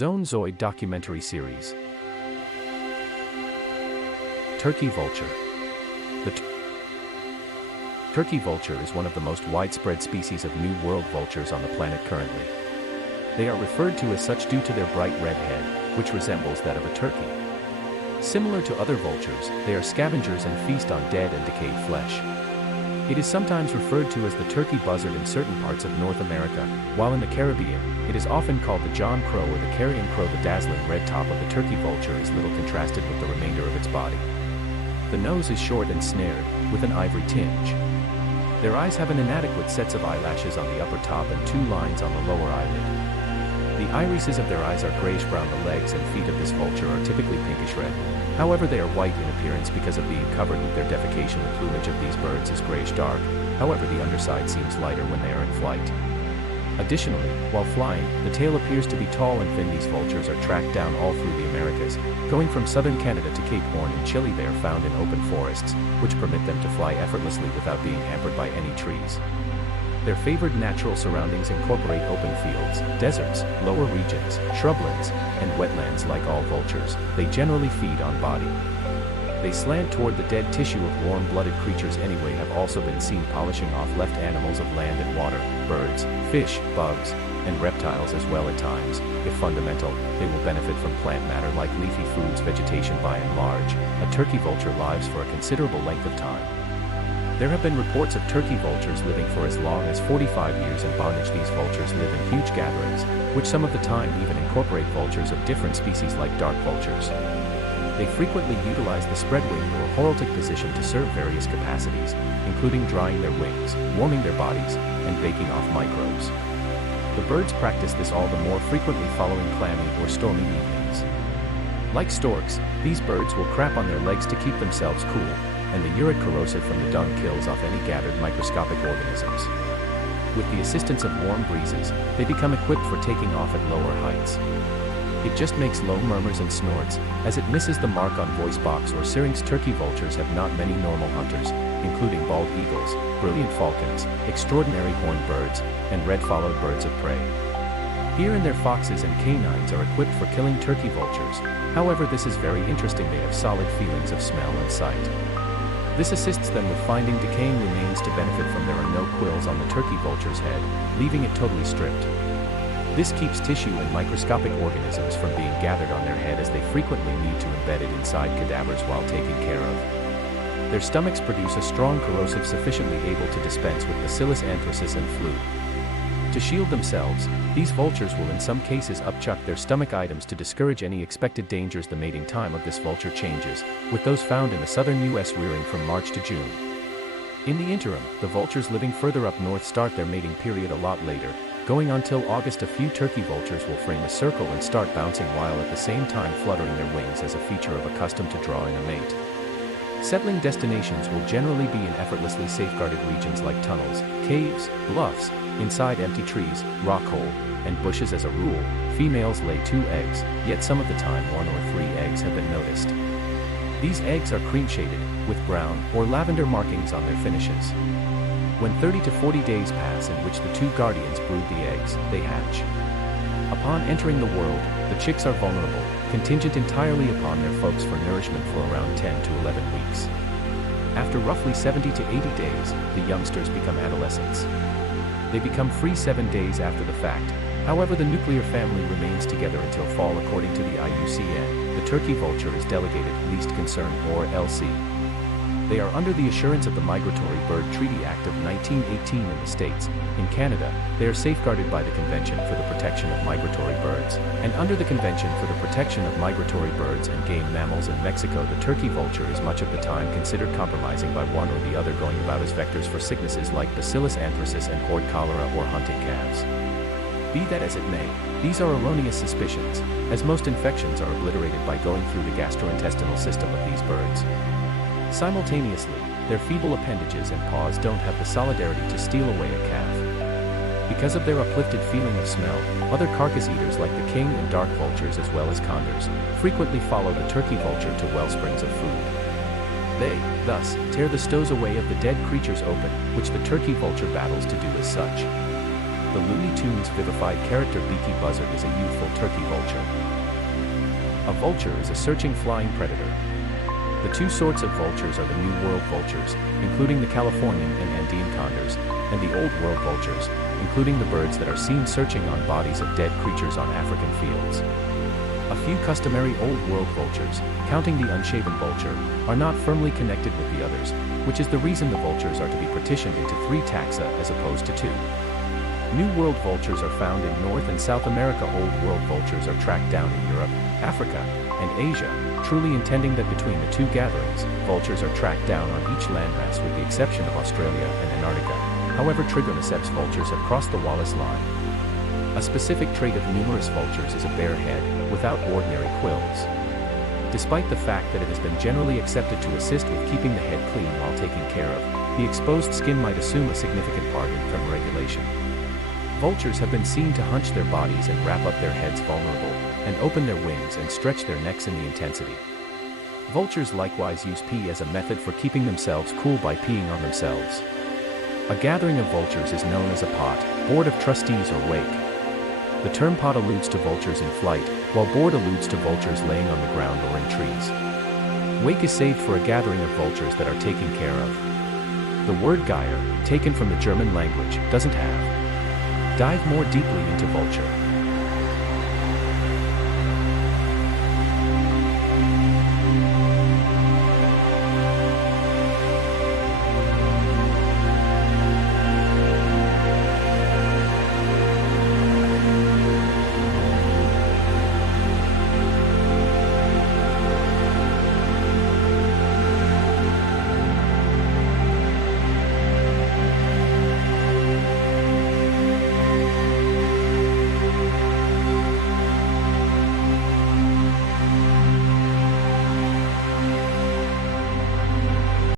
ZOID documentary series. Turkey vulture. The turkey vulture is one of the most widespread species of New World vultures on the planet currently. They are referred to as such due to their bright red head, which resembles that of a turkey. Similar to other vultures, they are scavengers and feast on dead and decayed flesh. It is sometimes referred to as the turkey buzzard in certain parts of North America, while in the Caribbean, it is often called the John crow or the carrion crow. The dazzling red top of the turkey vulture is little contrasted with the remainder of its body. The nose is short and snared, with an ivory tinge. Their eyes have an inadequate sets of eyelashes on the upper top and two lines on the lower eyelid. The irises of their eyes are grayish-brown. The legs and feet of this vulture are typically pinkish-red. However, they are white in appearance because of being covered with their defecation. The plumage of these birds is grayish-dark. However, the underside seems lighter when they are in flight. Additionally, while flying, the tail appears to be tall and thin. These vultures are tracked down all through the Americas. Going from southern Canada to Cape Horn in Chile, they are found in open forests, which permit them to fly effortlessly without being hampered by any trees. Their favored natural surroundings incorporate open fields, deserts, lower regions, shrublands, and wetlands. Like all vultures, they generally feed on body. They slant toward the dead tissue of warm-blooded creatures. Anyway, have also been seen polishing off left animals of land and water, birds, fish, bugs, and reptiles as well. At times, if fundamental, they will benefit from plant matter like leafy foods. Vegetation. By and large, a turkey vulture lives for a considerable length of time. There have been reports of turkey vultures living for as long as 45 years in bondage. These vultures live in huge gatherings, which some of the time even incorporate vultures of different species like dark vultures. They frequently utilize the spread wing or horoltic position to serve various capacities, including drying their wings, warming their bodies, and baking off microbes. The birds practice this all the more frequently following clammy or stormy evenings. Like storks, these birds will crap on their legs to keep themselves cool, and the uric corrosive from the dung kills off any gathered microscopic organisms. With the assistance of warm breezes, they become equipped for taking off at lower heights. It just makes low murmurs and snorts, as it misses the mark on voice box or syrinx. Turkey vultures have not many normal hunters, including bald eagles, brilliant falcons, extraordinary horned birds, and red-followed birds of prey. Here and there, foxes and canines are equipped for killing turkey vultures. However, this is very interesting. They have solid feelings of smell and sight. This assists them with finding decaying remains. To benefit from, there are no quills on the turkey vulture's head, leaving it totally stripped. This keeps tissue and microscopic organisms from being gathered on their head, as they frequently need to embed it inside cadavers while taken care of. Their stomachs produce a strong corrosive sufficiently able to dispense with bacillus anthracis and flu. To shield themselves, these vultures will in some cases upchuck their stomach items to discourage any expected dangers. The mating time of this vulture changes, with those found in the southern U.S. rearing from March to June. In the interim, the vultures living further up north start their mating period a lot later, going on till August. A few turkey vultures will frame a circle and start bouncing while at the same time fluttering their wings as a feature of accustomed to drawing a mate. Settling destinations will generally be in effortlessly safeguarded regions like tunnels, caves, bluffs, inside empty trees, rock hole, and bushes. As a rule, females lay 2 eggs, yet some of the time 1 or 3 eggs have been noticed. These eggs are cream-shaded, with brown or lavender markings on their finishes. When 30 to 40 days pass in which the 2 guardians brood the eggs, they hatch. Upon entering the world, the chicks are vulnerable, contingent entirely upon their folks for nourishment for around 10 to 11 weeks. After roughly 70 to 80 days, the youngsters become adolescents. They become free 7 days after the fact. However, the nuclear family remains together until fall. According to the IUCN, the turkey vulture is delegated Least Concern or LC. They are under the assurance of the Migratory Bird Treaty Act of 1918 in the States. In Canada, they are safeguarded by the Convention for the Protection of Migratory Birds, and under the Convention for the Protection of Migratory Birds and Game Mammals in Mexico. The turkey vulture is much of the time considered compromising by one or the other, going about as vectors for sicknesses like bacillus anthracis and horde cholera or hunting calves. Be that as it may, these are erroneous suspicions, as most infections are obliterated by going through the gastrointestinal system of these birds. Simultaneously, their feeble appendages and paws don't have the solidarity to steal away a calf. Because of their uplifted feeling of smell, other carcass eaters like the king and dark vultures as well as condors frequently follow the turkey vulture to wellsprings of food. They, thus, tear the stowaway of the dead creatures open, which the turkey vulture battles to do as such. The Looney Tunes vivified character Beaky Buzzard is a youthful turkey vulture. A vulture is a searching flying predator. The two sorts of vultures are the New World vultures, including the Californian and Andean condors, and the Old World vultures, including the birds that are seen searching on bodies of dead creatures on African fields. A few customary Old World vultures, counting the unshaven vulture, are not firmly connected with the others, which is the reason the vultures are to be partitioned into 3 taxa as opposed to 2. New World vultures are found in North and South America. Old World vultures are tracked down in Europe, Africa, and Asia, truly intending that between the 2 gatherings, vultures are tracked down on each landmass with the exception of Australia and Antarctica. However, Trigonoceps vultures have crossed the Wallace line. A specific trait of numerous vultures is a bare head, without ordinary quills. Despite the fact that it has been generally accepted to assist with keeping the head clean while taken care of, the exposed skin might assume a significant part in thermoregulation. Vultures have been seen to hunch their bodies and wrap up their heads vulnerable, and open their wings and stretch their necks in the intensity. Vultures likewise use pee as a method for keeping themselves cool by peeing on themselves. A gathering of vultures is known as a pot, board of trustees, or wake. The term pot alludes to vultures in flight, while board alludes to vultures laying on the ground or in trees. Wake is saved for a gathering of vultures that are taken care of. The word Geier, taken from the German language, doesn't have. Dive more deeply into vulture.